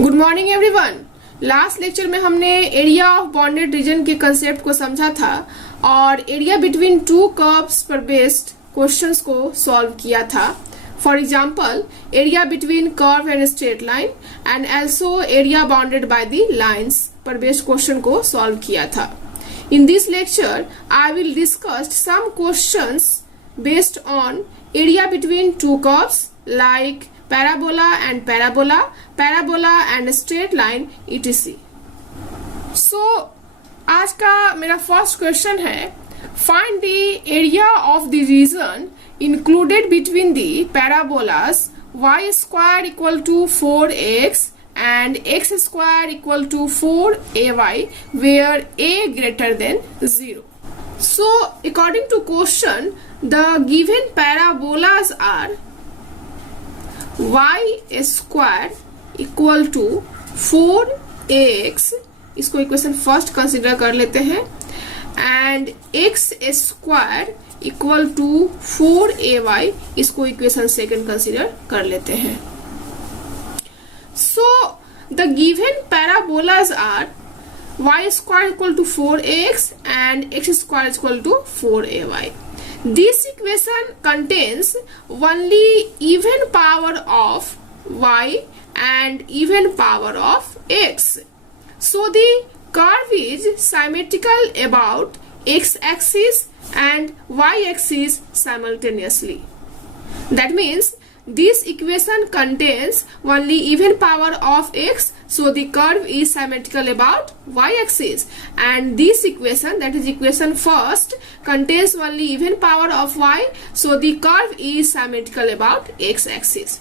Good morning everyone. Last lecture में हमने area of bonded region के कंसेप्ट को समझा था और एरिया बिटवीन टू कर्व्स पर बेस्ड क्वेश्चंस को सॉल्व किया था। For example, area between curve and straight line and also area bounded by the lines पर बेस्ड क्वेश्चन को सॉल्व किया था। In this lecture I will discuss some questions based on area between two curves like parabola and parabola, parabola and straight line etc. So आज का मेरा first question है, find the area of the region included between the parabolas y square equal to 4x and x square equal to 4ay where a greater than 0. So according to question, the given parabolas are y square equal to 4ax, इसको equation first consider कर लेते हैं, and x square equal to 4ay, इसको equation second consider कर लेते हैं। So the given parabolas are y square equal to 4x and x square is equal to 4ay. This equation contains only even power of y and even power of x. So the curve is symmetrical about x-axis and y-axis simultaneously. That means this equation contains only even power of x, so the curve is symmetrical about y-axis, and this equation, that is equation first, contains only even power of y, so the curve is symmetrical about x-axis.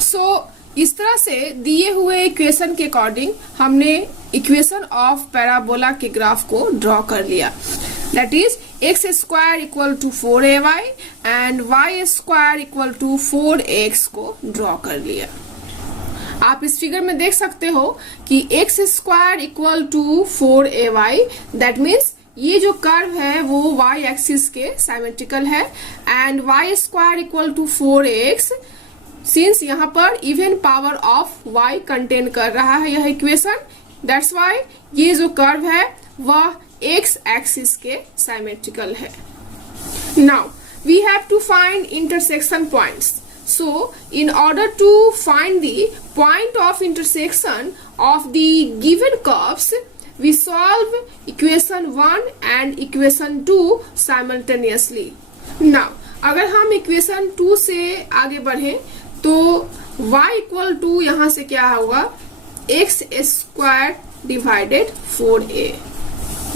So इस तरह से दिए हुए equation के according हमने equation of parabola के graph को draw कर लिया। That is x square equal to 4ay and y square equal to 4x को ड्रॉ कर लिया। आप इस फिगर में देख सकते हो कि x square equal to 4ay, that means ये जो कर्व है वो y एक्सिस के सिमेट्रिकल है, and y square equal to 4x, since यहाँ पर even power of y contain कर रहा है यह इक्वेशन, दैट्स वाई ये जो कर्व है वह x एक्सिस के सिमेट्रिकल है। Now we have to find intersection points. So in order to find the point of intersection of the given curves, we solve equation 1 and equation 2 simultaneously. Now अगर हम equation 2 से आगे बढ़े तो y equal to यहाँ से क्या होगा, x square divided 4a,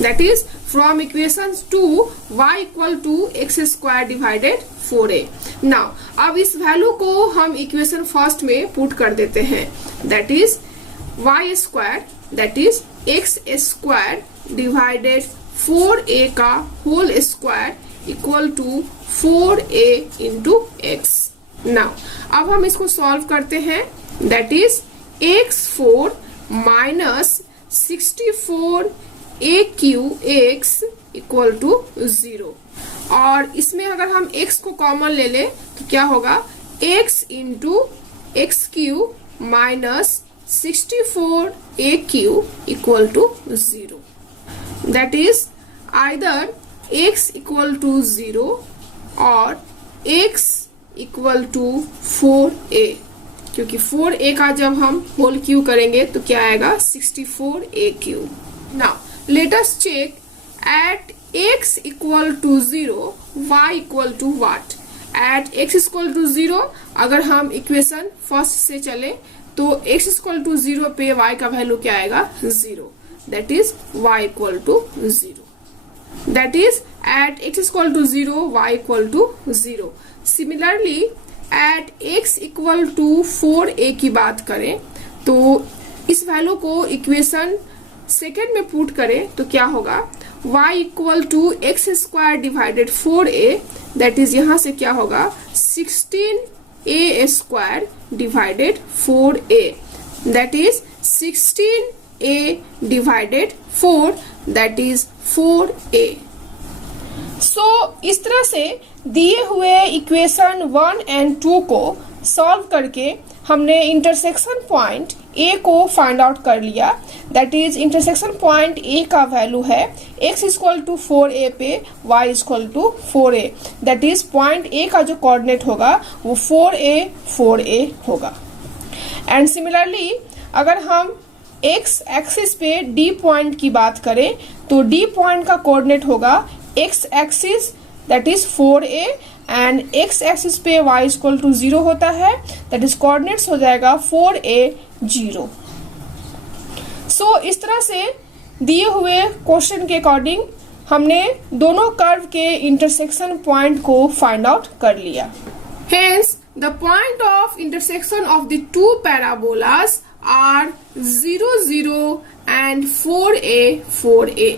that is from equation 2 y equal to x square divided 4a. Now अब इस वैल्यू को हम इक्वेशन फर्स्ट में पुट कर देते हैं, that is y square, that is x square divided 4a का whole square equal to 4a into x. Now अब हम इसको सॉल्व करते हैं, that is x4 minus 64 aqx equal to 0, और इसमें अगर हम x को कॉमन ले ले तो क्या होगा, x into x q minus 64 aq equal to 0, that is either x equal to 0 और x इक्वल टू 4a, क्योंकि 4a का जब हम होल क्यू करेंगे तो क्या आएगा, 64 aq. Now let us check at x equal to 0 y equal to what. At x equal to 0 अगर हम इक्वेशन फर्स्ट से चले तो x equal to 0 पे y का वैल्यू क्या आएगा, 0, that is y equal to 0. That is at x equal to 0 y equal to 0. Similarly at x equal to 4a की बात करें तो इस वैल्यू को इक्वेशन सेकेंड में पुट करें तो क्या होगा, y equal to x square divided 4a, that is यहाँ से क्या होगा, 16a square divided 4a, that is 16a divided 4, that is 4a. So इस तरह से दिए हुए इक्वेशन 1 एंड 2 को सॉल्व करके हमने इंटरसेक्शन पॉइंट ए को फाइंड आउट कर लिया। That is intersection point A का वैल्यू है x इक्वल टू 4a पे y equal to 4a। That is point A का जो कोऑर्डिनेट होगा वो 4a होगा। एंड सिमिलरली अगर हम x एक्सिस पे d पॉइंट की बात करें तो d पॉइंट का कोऑर्डिनेट होगा x axis that is 4a and x axis पे y इक्वल टू 0 होता है। दैट इज कोऑर्डिनेट्स हो जाएगा 4a 0। सो इस तरह से दिए हुए क्वेश्चन के अकॉर्डिंग हमने दोनों कर्व के इंटरसेक्शन पॉइंट को फाइंड आउट कर लिया। Hence, the point of intersection of the two parabolas are 0, 0 and 4a, 4a.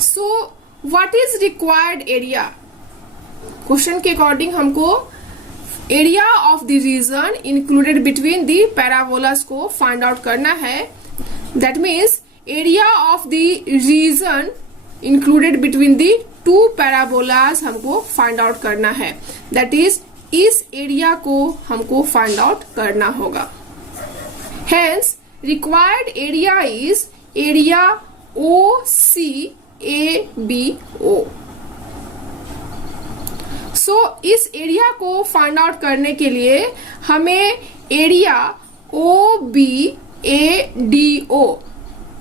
So, what is required area? Question के अकॉर्डिंग हमको area of the region included between the parabolas को find out करना है। That means area of the region included between the two parabolas हमको find out करना है। That is इस area को हमको फाइंड आउट करना होगा। Hence required area is area OCABO। So इस एरिया को फाइंड आउट करने के लिए हमें area OBADO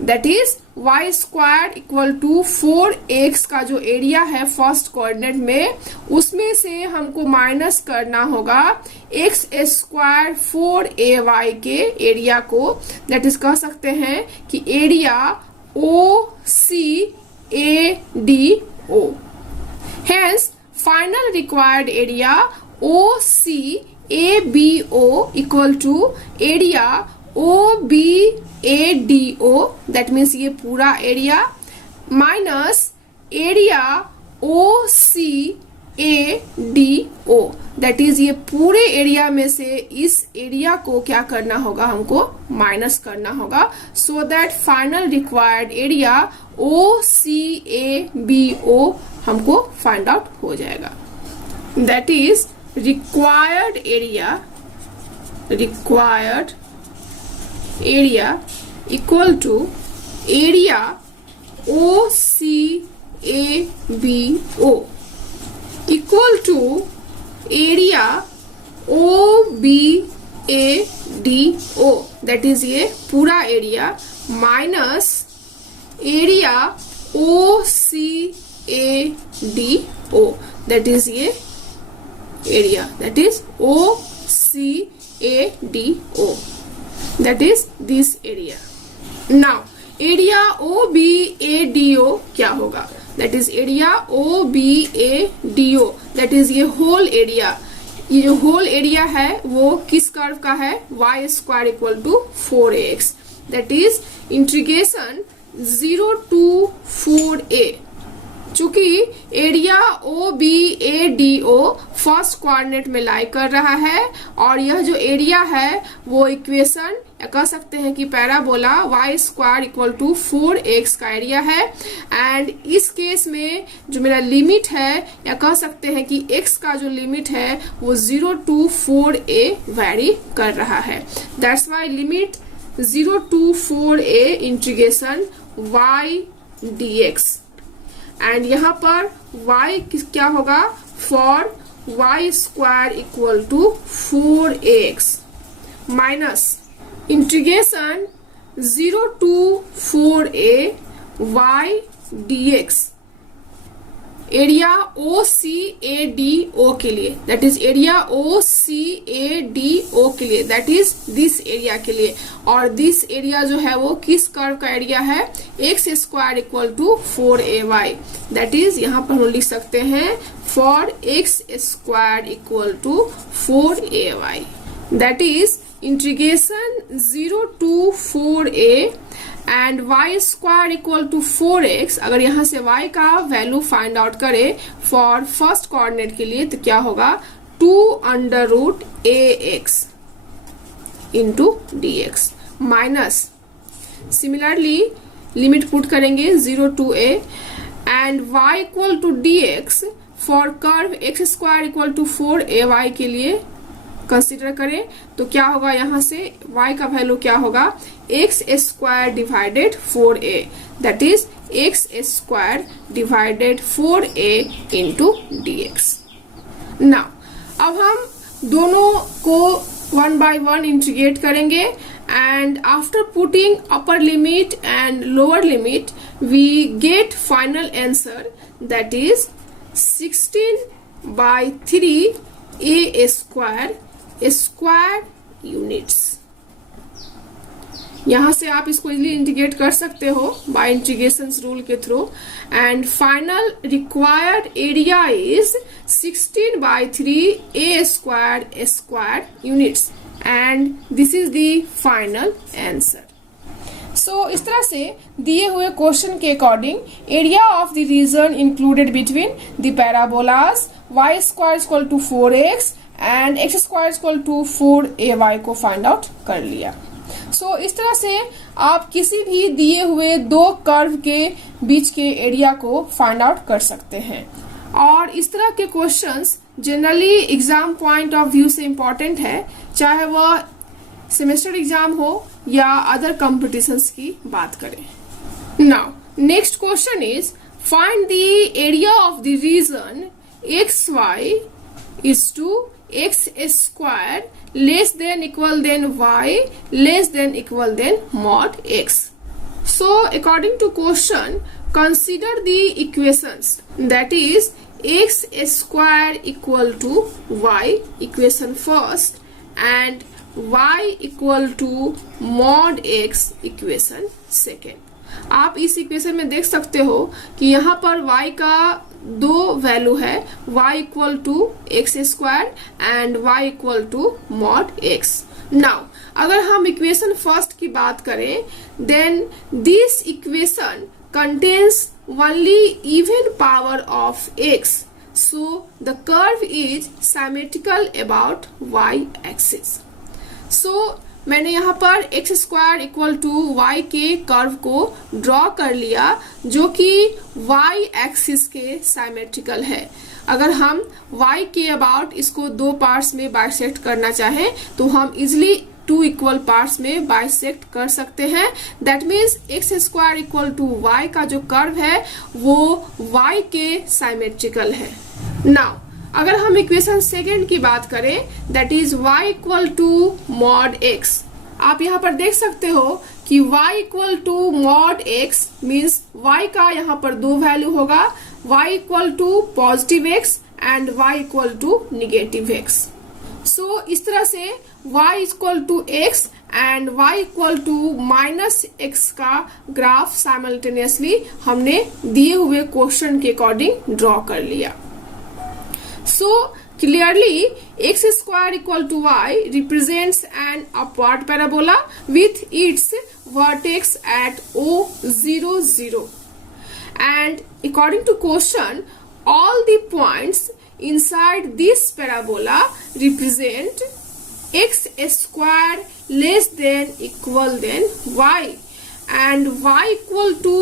that is y square equal to 4x का जो एरिया है फर्स्ट कोऑर्डिनेट में उसमें से हमको माइनस करना होगा x स्क्वायर 4ay के एरिया को। दैट इज कह सकते हैं कि area OCADO। Hence final required area OCABO equal to area OBADO that means ये पूरा area minus area OCADO that is ये पूरे एरिया में से इस एरिया को क्या करना होगा हमको माइनस करना होगा। So that final required area OCABO हमको फाइंड आउट हो जाएगा। That is required area equal to area OCABO equal to area OBADO that is ये पूरा area minus area OCADO that is ये एरिया that is OCADO that is this area. Now area OBADO क्या होगा? That is area OBADO that is ये whole area। ये जो whole area है वो किस कर्व का है? y square equal to 4ax that is integration 0 to 4a। चूंकि एरिया OBADO फर्स्ट कोऑर्डिनेट में लाई कर रहा है और यह जो एरिया है वो इक्वेशन या कह सकते हैं कि parabola y square equal to 4x का एरिया है। एंड इस केस में जो मेरा लिमिट है या कह सकते हैं कि x का जो लिमिट है वो 0 to 4a वेरी कर रहा है। That's why limit 0 to 4a integration y dx and यहाँ पर y क्या होगा for y square equal to 4ax minus integration 0 to 4a y dx area OCADO के लिए दैट इज एरिया OCADO के लिए दैट इज दिस एरिया के लिए। और दिस एरिया जो है वो किस कर्व का एरिया है? x square equal to 4ay that is यहाँ पर हम लिख सकते हैं for x square equal to 4ay that is integration 0 to 4a and y square equal to 4x। अगर यहाँ से y का वैल्यू फाइंड आउट करें फॉर फर्स्ट कोऑर्डिनेट के लिए तो क्या होगा 2√ax into dx minus similarly limit put करेंगे 0 to a and y equal to dx for curve x square equal to 4ay के लिए कंसिडर करें तो क्या होगा, यहाँ से y का वैल्यू क्या होगा, x square divided 4a, that is x square divided 4a into dx। Now अब हम दोनों को वन बाय वन इंटीग्रेट करेंगे and after putting upper limit and lower limit we get final answer, that is 16 by 3 a square units। यहाँ से आप इसको easily integrate कर सकते हो बाय इंटीग्रेशन रूल के through, and final required area is 16 by 3 a square units, and this is the final answer. सो इस तरह से दिए हुए क्वेश्चन के according area of the region included between the parabolas y square equal to 4x and x square equal to 4ay को find out कर लिया। सो इस तरह से आप किसी भी दिए हुए दो कर्व के बीच के एरिया को फाइंड आउट कर सकते हैं, और इस तरह के questions generally exam point of view से इम्पोर्टेंट है, चाहे वह सेमेस्टर एग्जाम हो या अदर कॉम्पिटिशन्स की बात करें। Now next question is find the area of the region xy is two x square less than equal than y less than equal than mod x। So according to question, consider the equations, that is x square equal to y equation first and y equal to mod x equation second। आप इस equation में देख सकते हो कि यहाँ पर y का दो वैल्यू है, y equal to x square and y equal to mod x। Now अगर हम इक्वेशन फर्स्ट की बात करें, then this equation contains only even power of x, so the curve is symmetrical about y axis. सो मैंने यहाँ पर x square equal to y के कर्व को ड्रॉ कर लिया जो कि वाई एक्सिस के सिमेट्रिकल है। अगर हम वाई के अबाउट इसको दो पार्ट्स में बाइसेक्ट करना चाहें तो हम इजिली टू इक्वल पार्ट्स में बाइसेक्ट कर सकते हैं। That means x square equal to y का जो कर्व है वो वाई के सिमेट्रिकल है। नाउ अगर हम इक्वेशन सेकेंड की बात करें, that is y equal to mod x, आप यहाँ पर देख सकते हो कि y equal to mod x means y का यहाँ पर दो वैल्यू होगा, y equal to positive x and y equal to negative x। So इस तरह से y equal to x and y equal to minus x का ग्राफ साइमल्टेनियसली हमने दिए हुए क्वेश्चन के अकॉर्डिंग ड्रॉ कर लिया। So clearly x square equal to y represents an upward parabola with its vertex at O00, and according to question all the points inside this parabola represent x square less than equal than y and y equal to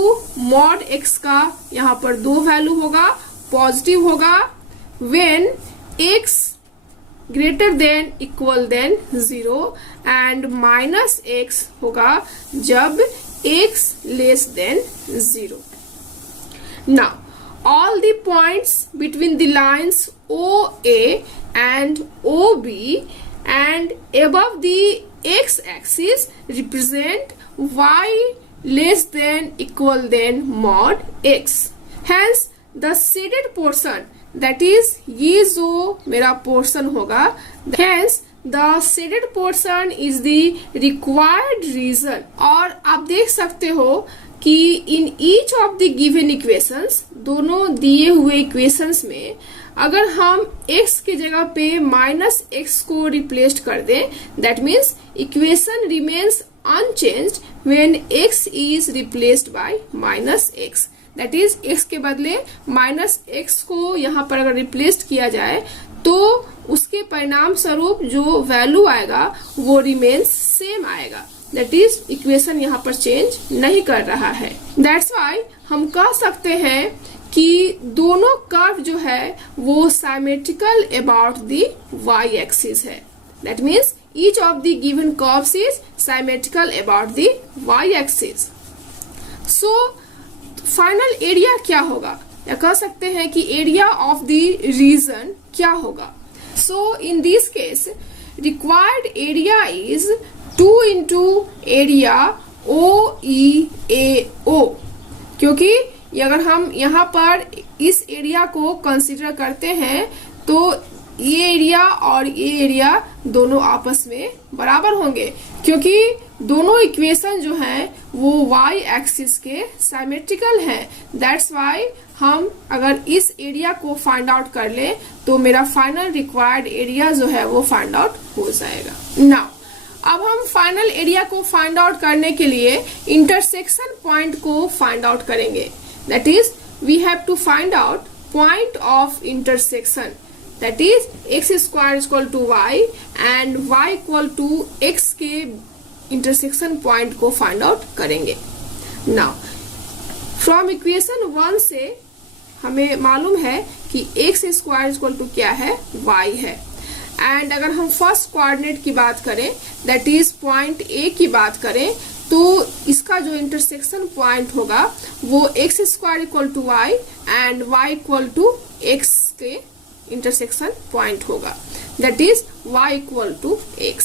mod x का यहाँ पर दो value होगा, positive होगा when x greater than equal than 0 and minus x होगा जब x less than 0। Now all the points between the lines OA and OB and above the x axis represent y less than equal than mod x। Hence the shaded portion, that is ये जो मेरा portion होगा, hence the shaded portion is the required region. और आप देख सकते हो कि in each of the given equations, दोनों दिए हुए इक्वेशंस में अगर हम x के जगह पे माइनस x को रिप्लेस कर दें, that means equation remains unchanged when x is replaced by minus x। That is x के बदले माइनस x को यहाँ पर अगर रिप्लेस किया जाए तो उसके परिणाम स्वरूप जो वैल्यू आएगा वो रिमेन्स सेम आएगा। दैट इज इक्वेशन यहाँ पर चेंज नहीं कर रहा है। दैट्स वाई हम कह सकते हैं कि दोनों कर्व जो है वो symmetrical about the y axis है। That means each of the given curves is symmetrical about the y-axis. So final area क्या होगा, या कह सकते हैं कि एरिया ऑफ द रीजन क्या होगा. So in this case required area is 2 into area OEAO, क्योंकि अगर हम यहाँ पर इस एरिया को कंसिडर करते हैं तो ये एरिया और ये एरिया दोनों आपस में बराबर होंगे, क्योंकि दोनों इक्वेशन जो हैं वो y एक्सिस के सिमेट्रिकल हैं. दैट्स वाई हम अगर इस एरिया को फाइंड आउट कर ले तो मेरा फाइनल रिक्वायर्ड एरिया जो है वो फाइंड आउट हो जाएगा. नाउ अब हम फाइनल एरिया को फाइंड आउट करने के लिए इंटरसेक्शन पॉइंट को फाइंड आउट करेंगे. That is we have to find out point of intersection, that is x square is equal to y and y equal to x के intersection point को find out करेंगे. Now from equation 1 से हमें मालूम है कि x square is equal to क्या है, y है. एंड अगर हम फर्स्ट कोऑर्डिनेट की बात करें, दैट इज पॉइंट A की बात करें, तो इसका जो इंटरसेक्शन पॉइंट होगा वो x square equal to y and y equal to x के इंटरसेक्शन पॉइंट होगा. That is y equal to x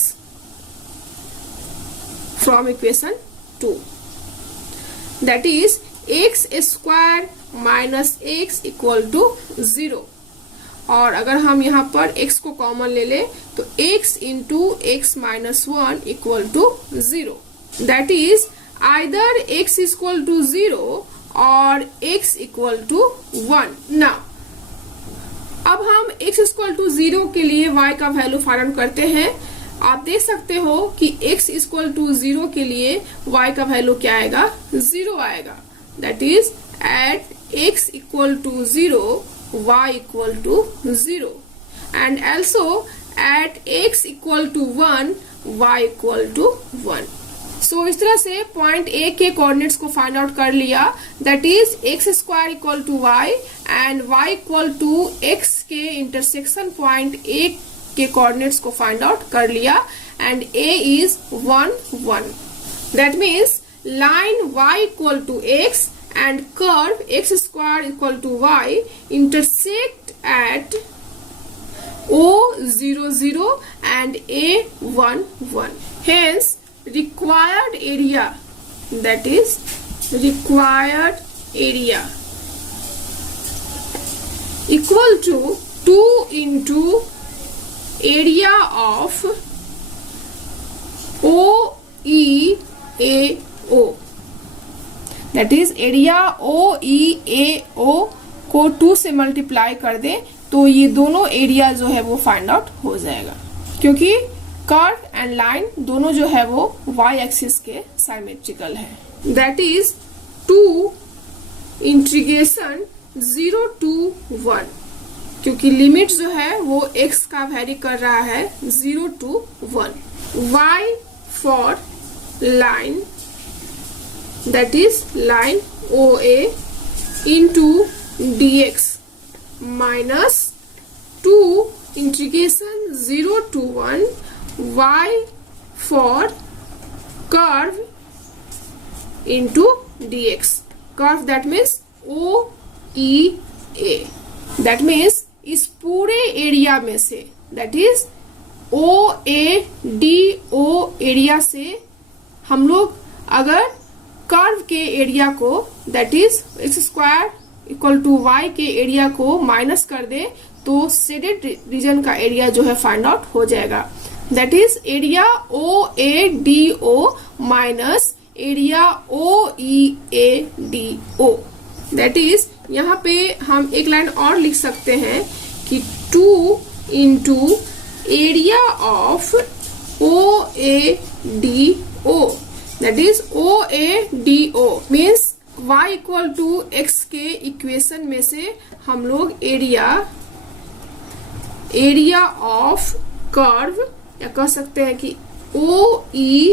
from equation 2. That is x square minus x equal to 0. और अगर हम यहाँ पर x को कॉमन ले ले तो x into x minus 1 equal to 0. That is either x equal to 0 और x इक्वल टू 1. नाउ अब हम x इक्वल टू 0 के लिए y का वैल्यू फाइंड आउट करते हैं. आप देख सकते हो कि x इक्वल टू 0 के लिए y का वैल्यू क्या आएगा, 0 आएगा. That is at x equal to 0 y equal to 0 and also at x equal to 1 y equal to 1. So इस तरह से पॉइंट A के कोऑर्डिनेट्स को फाइंड आउट कर लिया. That is x square equal to y and y equal to x के intersection point A के coordinates को फाइंड आउट कर लिया and A is 1 1. That means line y equal to x and curve x square equal to y intersect at O00 and A11. Hence required area, that is required area, equal to 2 into area of OEAO. That is area OEAO को 2 से multiply कर दे तो ये दोनों area जो है वो फाइंड आउट हो जाएगा, क्योंकि कर्व एंड लाइन दोनों जो है वो y एक्सिस के सिमेट्रिकल है. दैट इज 2 इंटीग्रेशन 0 to 1, क्योंकि लिमिट जो है वो x का वेरी कर रहा है 0 to 1. y for line, that is line OA into dx minus 2 integration 0 to 1 y for curve into dx. Curve that means OEA. That means इस पूरे एरिया में से, that is OADO एरिया से हम लोग अगर कर्व के एरिया को, that is x square equal to y के एरिया को माइनस कर दे तो शेडेड रीजन का एरिया जो है फाइंड आउट हो जाएगा. That is area OADO minus area OEADO. That is यहाँ पे हम एक लाइन और लिख सकते हैं कि 2 into area of OADO. That is OADO means y equal to x के इक्वेशन में से हम लोग एरिया ऑफ कर्व या कह सकते हैं कि OEADO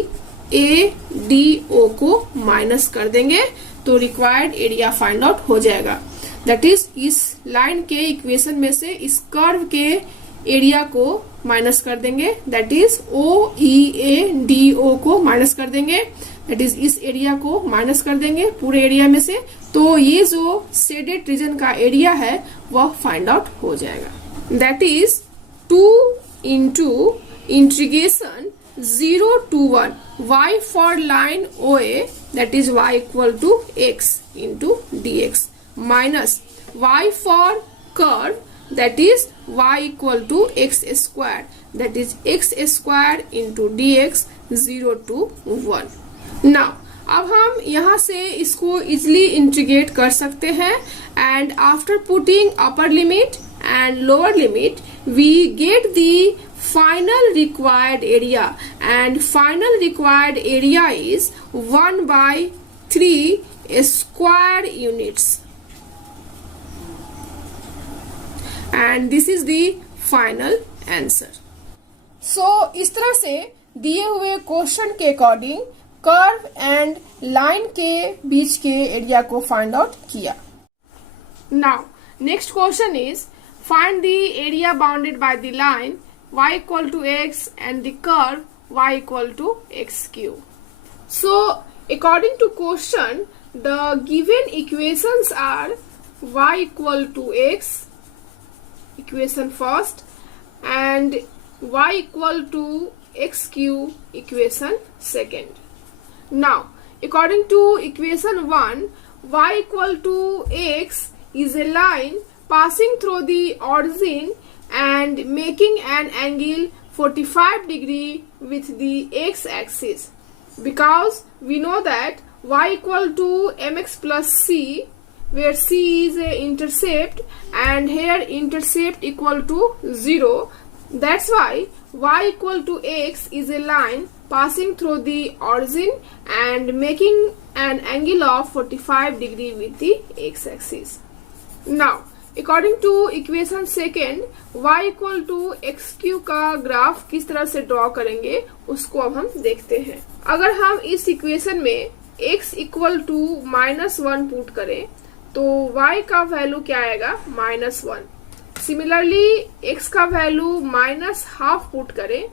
को माइनस कर देंगे तो रिक्वायर्ड एरिया फाइंड आउट हो जाएगा. दैट इज इस लाइन के इक्वेशन में से इस कर्व के एरिया को माइनस कर देंगे, दैट इज OEADO को माइनस कर देंगे, दैट इज इस एरिया को माइनस कर देंगे पूरे एरिया में से, तो ये जो शेडेड रीजन का एरिया है वह फाइंड आउट हो जाएगा। That is 2 into integration 0 to 1 y for line OA, that is y equal to x into dx, minus y for curve, that is y equal to x square, that is x square into dx 0 to 1। Now अब हम यहाँ से इसको easily integrate कर सकते हैं, and after putting upper limit and lower limit we get the final required area, and final required area is 1/3 square units, and this is the final answer। So इस तरह से दिए हुए क्वेश्चन के according curve and line के बीच के area को find out किया। Now next question is find the area bounded by the line y equal to x and the curve y equal to x cube. So according to question, the given equations are y equal to x, equation first, and y equal to x cube, equation second. Now according to equation 1, y equal to x is a line passing through the origin and making an angle 45 degree with the x-axis, because we know that y equal to mx plus c, where c is a intercept and here intercept equal to 0, that's why y equal to x is a line passing through the origin and making an angle of 45 degree with the x-axis। Now according to equation second, y equal to x cube का graph किस तरह से draw करेंगे उसको अब हम देखते हैं। अगर हम इस इक्वेशन में x इक्वल टू -1 पुट करें तो y का वैल्यू क्या आएगा, -1। सिमिलरली x का वैल्यू -½ पुट करें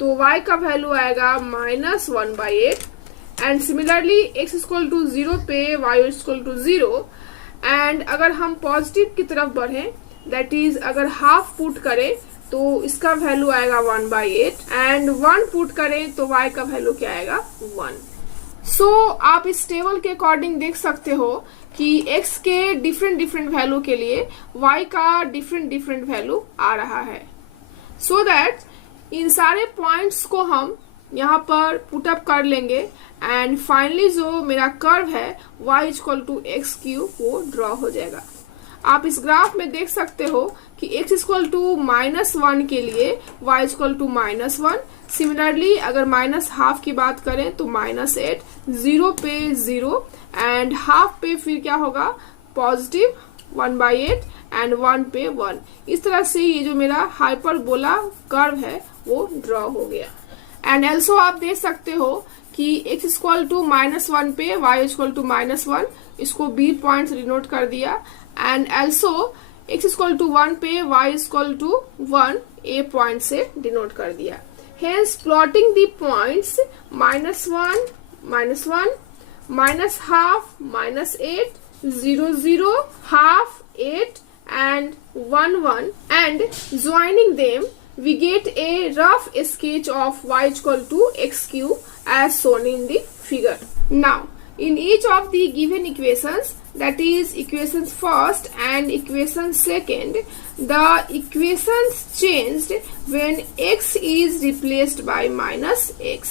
तो y का वैल्यू आएगा -1/8, and similarly x equal to 0 पे y इक्वल टू 0, एंड अगर हम पॉजिटिव की तरफ बढ़ें, दैट इज अगर हाफ पुट करें तो इसका वैल्यू आएगा 1/8, एंड 1 पुट करें तो y का वैल्यू क्या आएगा, 1। सो आप इस टेबल के अकॉर्डिंग देख सकते हो कि x के डिफरेंट वैल्यू के लिए y का डिफरेंट वैल्यू आ रहा है। सो दैट इन सारे पॉइंट्स को हम यहाँ पर पुटअप कर लेंगे, एंड फाइनली जो मेरा कर्व है y equal to x cube वो ड्रॉ हो जाएगा। आप इस ग्राफ में देख सकते हो कि x इक्वल टू -1 के लिए y इक्वल टू -1, सिमिलरली अगर -½ की बात करें तो -8, 0 पे 0, एंड हाफ पे फिर क्या होगा, पॉजिटिव 1/8, एंड 1 पे 1। इस तरह से ये जो मेरा हाइपरबोला कर्व है वो ड्रॉ हो गया। एंड ऑल्सो आप देख सकते हो कि x इक्वल टू -1 पे y इक्वल टू -1, इसको B पॉइंट डिनोट कर दिया, and also x equal to 1 पे y equal to 1 A point से डिनोट कर दिया। Hence plotting the points -1, -1, -½ -8, 0, 0, ½ 8, and 1, 1, and joining them we get a rough sketch of y equal to x cube as shown in the figure. Now in each of the given equations, that is equation first and equation second, the equations changed when x is replaced by -x,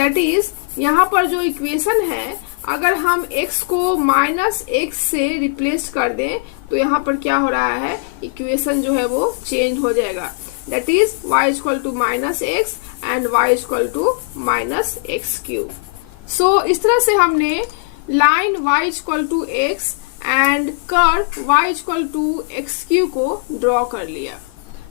that is यहाँ पर जो equation है अगर हम x को -x से replace कर दें तो यहाँ पर क्या हो रहा है, इक्वेशन जो है वो चेंज हो जाएगा, that is y equal to -x and y equal to -x cube. सो इस तरह से हमने line y equal to x and curve y equal to x cube को ड्रॉ कर लिया।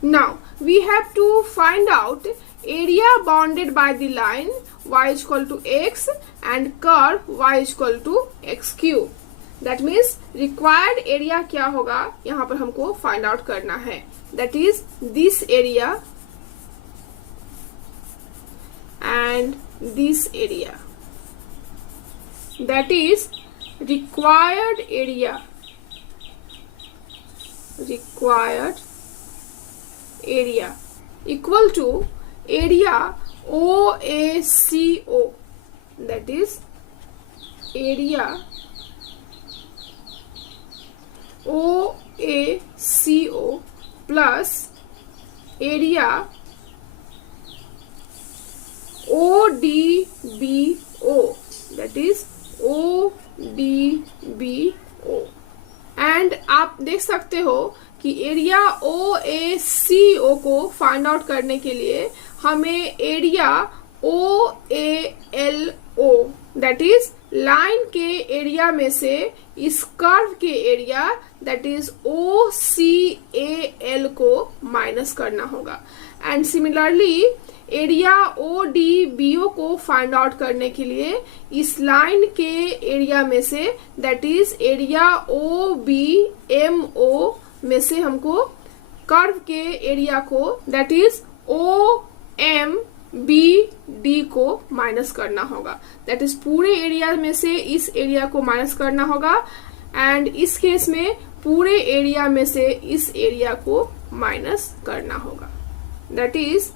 Now we have to find out area bounded by the line y equal to x and curve y equal to x cube. That means required area क्या होगा यहाँ पर हमको find out करना है। that is this area and this area, that is required area equal to area OACO, that is area OACO plus area ODBO, that is ODBO. And आप देख सकते हो कि एरिया OACO को फाइंड आउट करने के लिए हमें area OALO, that is line के एरिया में से इस कर्व के एरिया दैट इज OCAL को माइनस करना होगा. एंड सिमिलरली एरिया ODBO को फाइंड आउट करने के लिए इस लाइन के एरिया में say that is area OBMO में से हमको कर्व के एरिया को दैट इज OMBD को माइनस करना होगा. दैट इज पूरे एरिया में से इस एरिया को माइनस करना होगा एंड इस केस में पूरे एरिया में से इस एरिया को माइनस करना होगा. दैट इज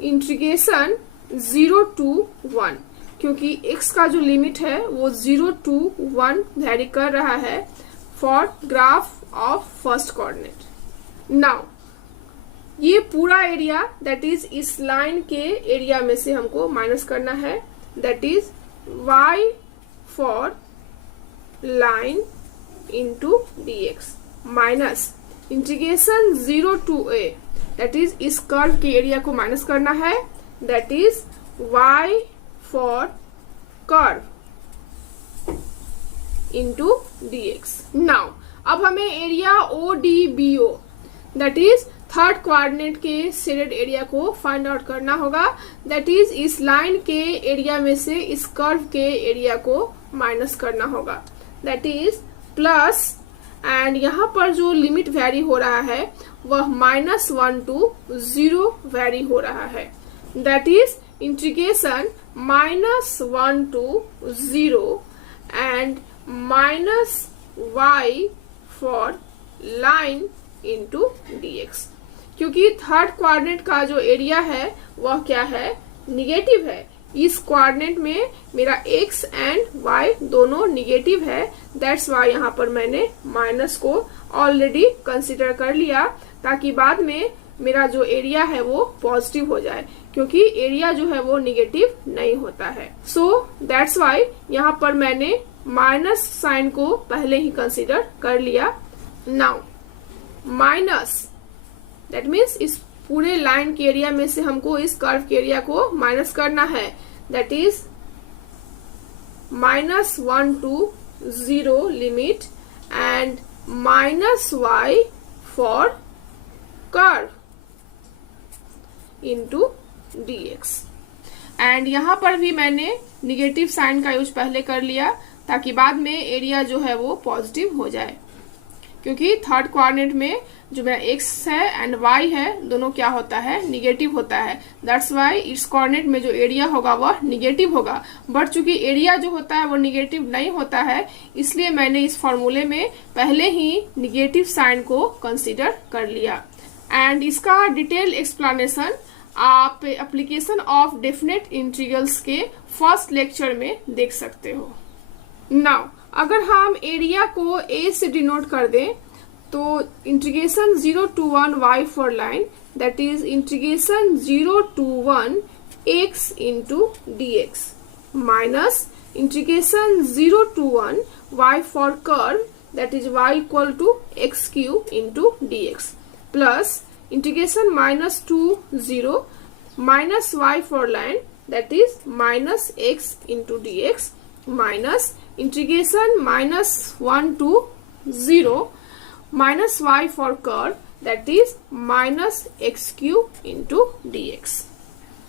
इंटीग्रेशन 0 to 1, क्योंकि x का जो लिमिट है वो 0 to 1 वैरी कर रहा है for graph of first coordinate. Now ये पूरा एरिया दैट इज इस लाइन के एरिया में से हमको माइनस करना है, that is y for line into dx minus integration 0 to a, that is इस कर्व के एरिया को माइनस करना है, that is y for curve into dx. Now अब हमें area ODBO that is third coordinate के शेडेड एरिया को find out करना होगा, दैट इज इस लाइन के एरिया में से इस कर्व के एरिया को माइनस करना होगा, दैट इज प्लस एंड यहाँ पर जो लिमिट वैरी हो रहा है वह -1 to 0 वैरी हो रहा है, that is integration -1 to 0 and -y for line into dx. क्योंकि थर्ड कोऑर्डिनेट का जो एरिया है वह क्या है, निगेटिव है. इस कोऑर्डिनेट में मेरा x एंड y दोनों निगेटिव है, दैट्स वाई यहाँ पर मैंने माइनस को ऑलरेडी कंसीडर कर लिया ताकि बाद में मेरा जो एरिया है वो पॉजिटिव हो जाए, क्योंकि एरिया जो है वो निगेटिव नहीं होता है. सो दैट्स वाई यहाँ पर मैंने माइनस साइन को पहले ही कंसीडर कर लिया. नाउ माइनस दैट मीन्स इस पूरे लाइन के एरिया में से हमको इस कर्व के एरिया को माइनस करना है, that is -1 to 0 limit and -y for curve into dx. And यहाँ पर भी मैंने निगेटिव साइन का यूज पहले कर लिया ताकि बाद में एरिया जो है वो पॉजिटिव हो जाए, क्योंकि थर्ड कोऑर्डिनेट में जो मेरा x है एंड y है दोनों क्या होता है, निगेटिव होता है. दैट्स वाई इस कोऑर्डिनेट में जो एरिया होगा वह निगेटिव होगा, बट चूंकि एरिया जो होता है वो निगेटिव नहीं होता है इसलिए मैंने इस फॉर्मूले में पहले ही निगेटिव साइन को कंसीडर कर लिया. एंड इसका डिटेल एक्सप्लेनेशन आप एप्लीकेशन ऑफ डेफिनेट इंटीग्रल्स के फर्स्ट लेक्चर में देख सकते हो. नाउ अगर हम एरिया को a से डिनोट कर दें तो integration 0 to 1 y for line that is integration 0 to 1 x into dx minus integration 0 to 1 y for curve that is y equal to x³ into dx plus integration -2 0 minus y for line that is -x into dx minus integration -1 to 0 minus y for curve that is -x³ into dx.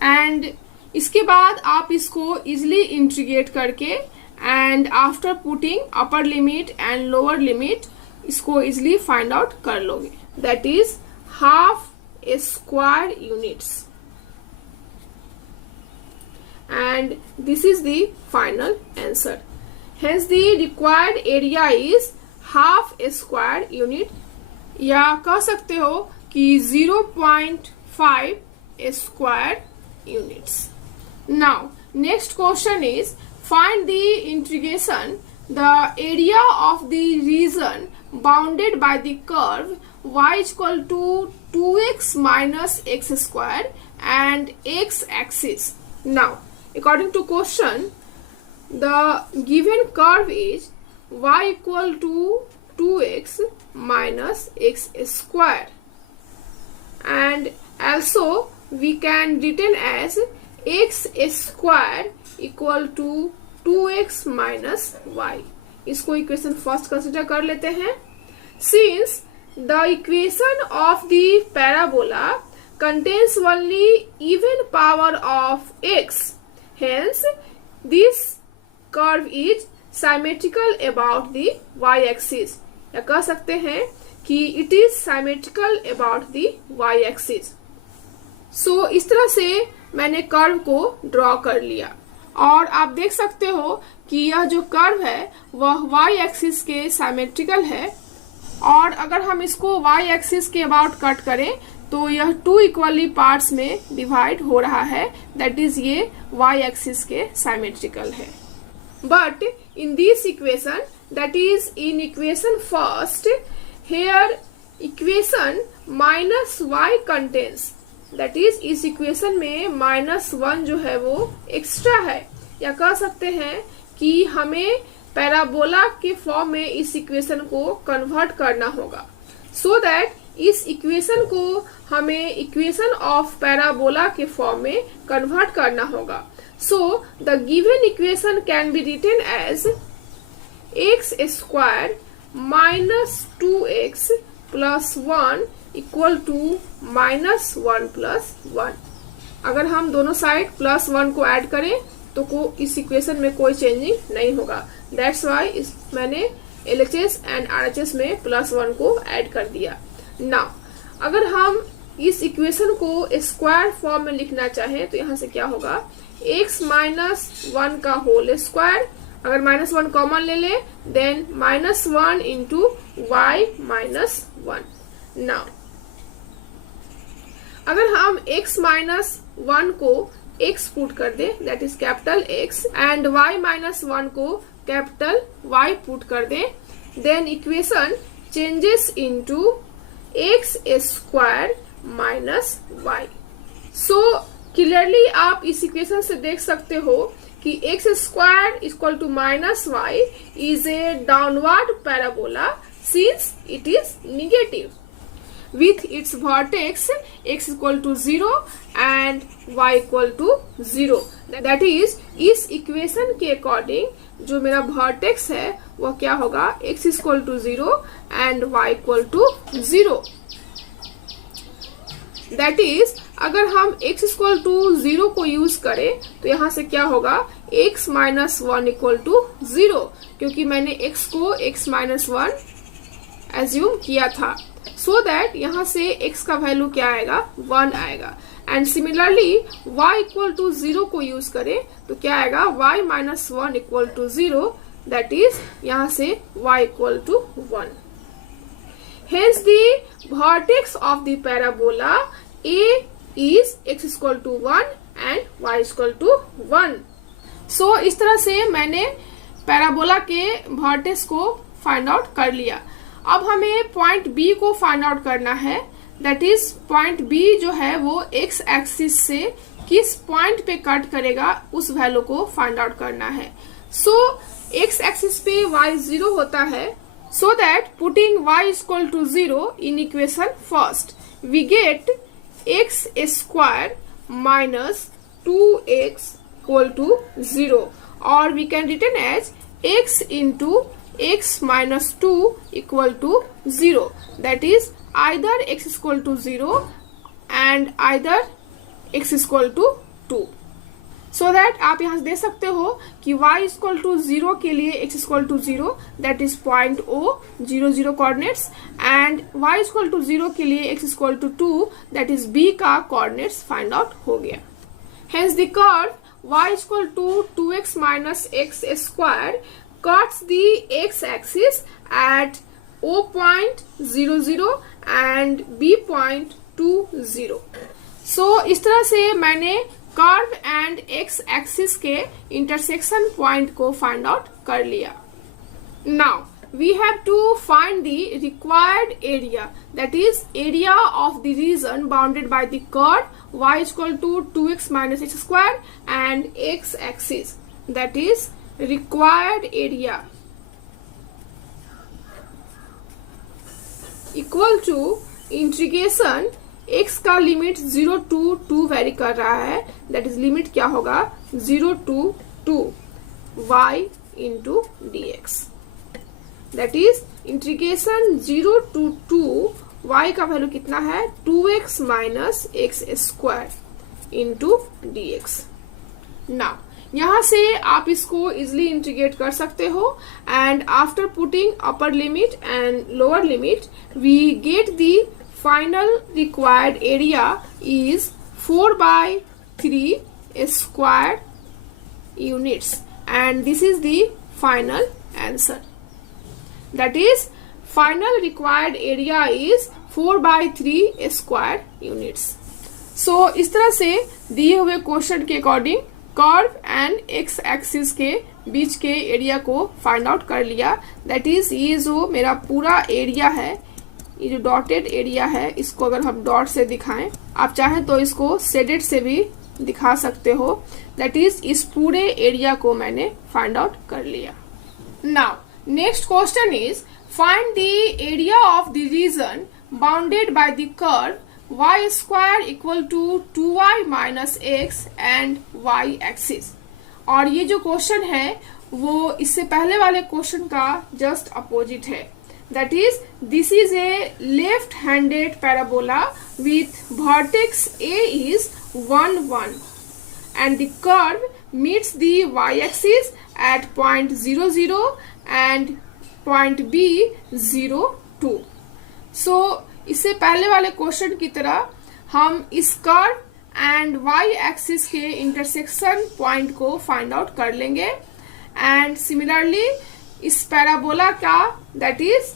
And इसके बाद आप इसको easily integrate करके and after putting upper limit and lower limit इसको easily find out कर लोगे. That is half square units. And this is the final answer. Hence the required area is half square unit, या कह सकते हो कि 0.5 square units. Now next question is find the integration the area of the region bounded by the curve y is equal to 2x minus x square and x axis. Now according to question, the given curve is y equal to 2x minus x square, and also we can written as x square equal to 2x minus y. इसको equation first consider कर लेते हैं. Since the equation of the parabola contains only even power of x, hence this curve is symmetrical about the y-axis. या कह सकते हैं कि it is symmetrical about the y-axis. So इस तरह से मैंने कर्व को ड्रॉ कर लिया, और आप देख सकते हो कि यह जो कर्व है वह y-axis के symmetrical है, और अगर हम इसको y-axis के अबाउट कट करें तो यह 2 इक्वली पार्ट्स में डिवाइड हो रहा है, दैट इज ये y-axis के symmetrical है. But in this equation, that is in equation first, here equation minus y contains, that is इस equation में -1 जो है वो एक्स्ट्रा है, या कह सकते हैं कि हमें पैराबोला के फॉर्म में इस इक्वेशन को कन्वर्ट करना होगा, सो दैट इस इक्वेशन को हमें इक्वेशन ऑफ पैराबोला के फॉर्म में कन्वर्ट करना होगा. So the given equation can be written as x square minus 2x plus 1 equal to minus 1 plus 1. अगर हम दोनों साइड +1 को ऐड करें तो इस इक्वेशन में कोई चेंजिंग नहीं होगा. That's why मैंने LHS and RHS में +1 को ऐड कर दिया. Now अगर हम इस इक्वेशन को स्क्वायर फॉर्म में लिखना चाहें तो यहाँ से क्या होगा, x माइनस 1 का होल स्क्वायर, अगर -1 कॉमन ले ले then -1 into y minus 1. Now अगर हम x माइनस 1 को x पुट कर दे, that is capital X, and y minus 1 को कैपिटल Y पुट कर दे, then equation changes into x square minus y. So clearly आप इस इक्वेशन से देख सकते हो कि x square equal to minus y is a downward parabola since it is negative with its vertex x equal to 0 and y equal to 0. That is इस equation के अकॉर्डिंग जो मेरा वर्टेक्स है वह क्या होगा, x equal to 0 and y equal to 0. That is अगर हम x equal to 0 को यूज करें तो यहाँ से क्या होगा, x minus 1 equal to 0, क्योंकि मैंने x को x minus 1 एज्यूम किया था, सो दैट यहाँ से x का वैल्यू क्या आएगा, 1 आएगा. And similarly y equal to 0 को यूज करें तो क्या आएगा, y minus 1 equal to 0, that is यहाँ से y equal to 1. Hence the vertex of the parabola a is x equal to 1 and y equal to 1. So इस तरह से मैंने पैराबोला के वर्टेक्स को फाइंड आउट कर लिया. अब हमें पॉइंट B को फाइंड आउट करना है, दैट इज पॉइंट B जो है वो x एक्सिस से किस पॉइंट पे कट करेगा उस वैल्यू को फाइंड आउट करना है. सो x एक्सिस पे y 0 होता है, so that putting y equal to 0 in equation first we get x square minus 2x equal to 0, और we can written as x into x minus 2 equal to 0, that is either x is equal to 0 and either x is equal to 2. So that आप यहाँ से दे सकते हो कि y equal to 0 के लिए x equal to 0 that is point O 0 0 coordinates, and y equal to 0 के लिए x equal to 2 that is B का कोऑर्डिनेट्स फाइंड आउट हो गया। Hence the curve y equal to 2x minus x square cuts the x axis at O point 0 0 and B point 2 0। So इस तरह से मैंने curve and x axis के intersection point को find out कर लिया। Now we have to find the required area, that is area of the region bounded by the curve y equal to 2x minus x square and x axis, that is required area equal to integration x का limit 0 to 2 vary कर रहा है, that is limit क्या होगा 0 to 2 y into d x, that is integration 0 to 2 y का value कितना है 2x minus x square into d x. Now यहाँ से आप इसको इजिली इंटीग्रेट कर सकते हो, and after putting upper limit and lower limit we get the final required area is 4 by 3 square units, and this is the final answer, that is final required area is 4 by 3 square units। so इस तरह से दिए हुए question के according curve and x axis के बीच के area को find out कर लिया, दैट इज ये जो मेरा पूरा एरिया है, ये जो डॉटेड एरिया है इसको अगर हम डॉट से दिखाएं, आप चाहें तो इसको शेडेड से भी दिखा सकते हो, दैट इज इस पूरे एरिया को मैंने फाइंड आउट कर लिया। Now next question is find the area of the region bounded by the curve y square equal to 2y minus x and y axis. और ये जो क्वेश्चन है वो इससे पहले वाले क्वेश्चन का जस्ट अपोजिट है, that is this is a left handed parabola with vertex A is 1 1 and the curve meets the y axis at point 0 0 and point B 0 2। so इससे पहले वाले क्वेश्चन की तरह हम इस कर्व एंड y एक्सिस के intersection point को find out कर लेंगे, एंड सिमिलरली इस पैराबोला का that is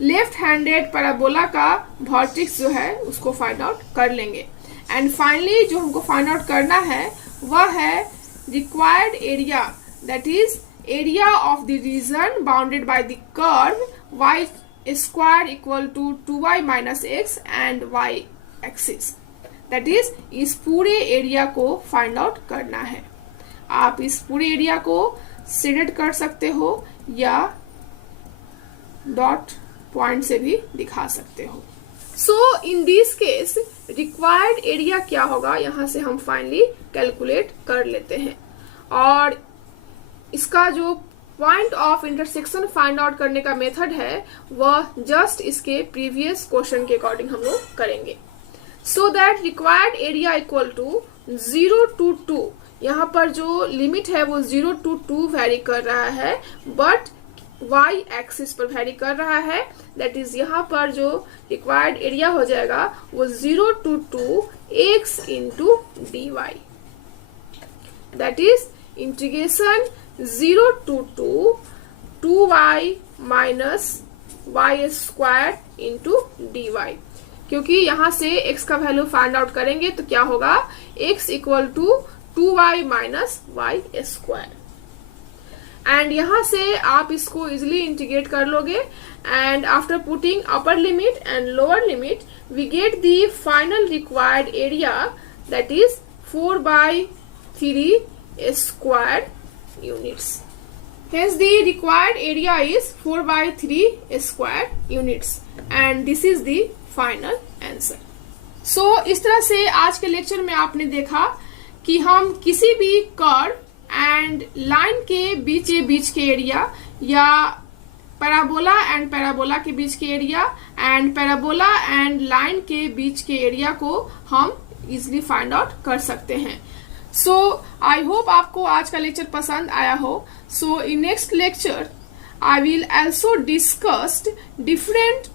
left handed parabola का वर्टेक्स जो है उसको फाइंड आउट कर लेंगे, एंड फाइनली जो हमको फाइंड आउट करना है वह है required area, that is area of the region bounded by the curve y square equal to 2y minus x and y axis, that is इस पूरे एरिया को फाइंड आउट करना है। आप इस पूरे एरिया को शेडेड कर सकते हो या डॉट पॉइंट से भी दिखा सकते हो। So in this case required area क्या होगा यहाँ से हम फाइनली कैलकुलेट कर लेते हैं, और इसका जो point of intersection find out करने का मेथड है वह जस्ट इसके प्रीवियस क्वेश्चन के अकॉर्डिंग हम लोग करेंगे। So that required area equal to 0 to 2, यहाँ पर जो लिमिट है वो 0 टू 2 वेरी कर रहा है, बट y एक्सिस पर वेरी कर रहा है, दैट इज यहाँ पर जो रिक्वायर्ड एरिया हो जाएगा वो 0 to 2 x into d y, that is integration 0 to 2 2y minus y square into d y, क्योंकि यहाँ से x का वैल्यू फाइंड आउट करेंगे तो क्या होगा x equal to 2y minus y square, and यहाँ से आप इसको इजिली इंटीग्रेट कर लोगे, and after putting upper limit and lower limit we get the final required area, that is 4 by 3 square units. Hence the required area is 4 by 3 square units, and this is the final answer. So इस तरह से आज के lecture में आपने देखा कि हम किसी भी कर्व एंड लाइन के बीच के एरिया, या पैराबोला एंड पैराबोला के बीच के area, and parabola and line के बीच के एरिया को हम इजिली फाइंड आउट कर सकते हैं। सो आई होप आपको आज का लेक्चर पसंद आया हो. So in next lecture I will also discuss different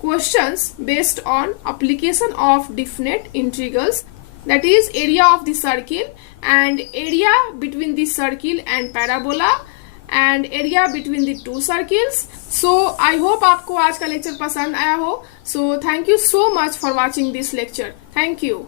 questions based on application of definite integrals, that is area of the circle and area between the circle and parabola and area between the two circles. So I hope आपको आज का lecture पसंद आया हो. So thank you so much for watching this lecture. Thank you.